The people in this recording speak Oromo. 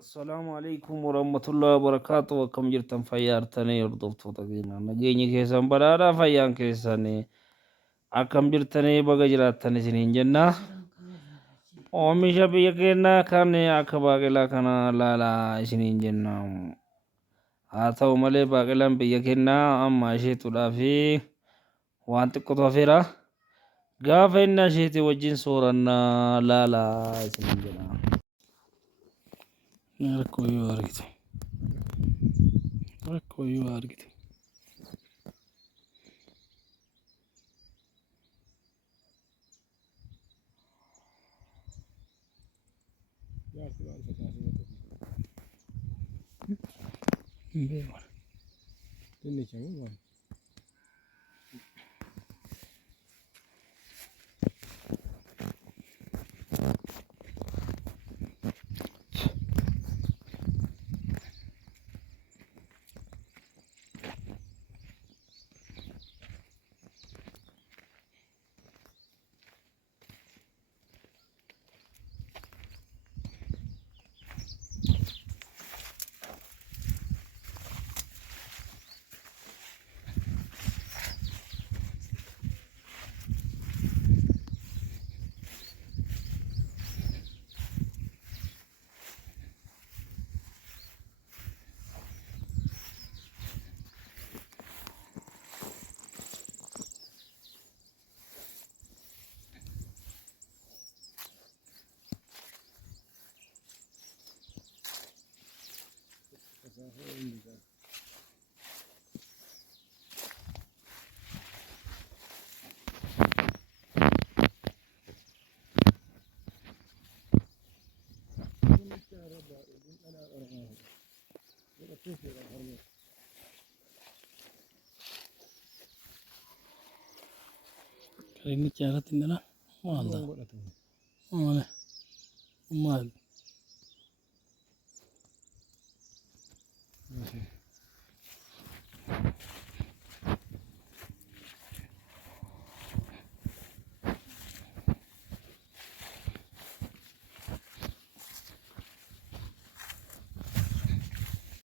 السلام عليكم ورحمة الله وبركاته وكم جرتم فيارتني يردفت تقينا نجيني كيسان برادا فيان كيساني أكم جرتني بغجراتني سنين جنة oomisha biyya keenyaa kan akka baaqelaa kana laalaa isiniin jenna. Haa ta'u malee baaqelaan biyya keenyaa amma asheetuudhaa fi waan xiqqootu hafeera. Gaafa inni asheete wajjin soorannaa laalaa isiniin jenna. Rakkoo yoo argite. Rakkoo yoo argite. Ini cewek. Ini cara tinggal mal dah. Mana? Mal.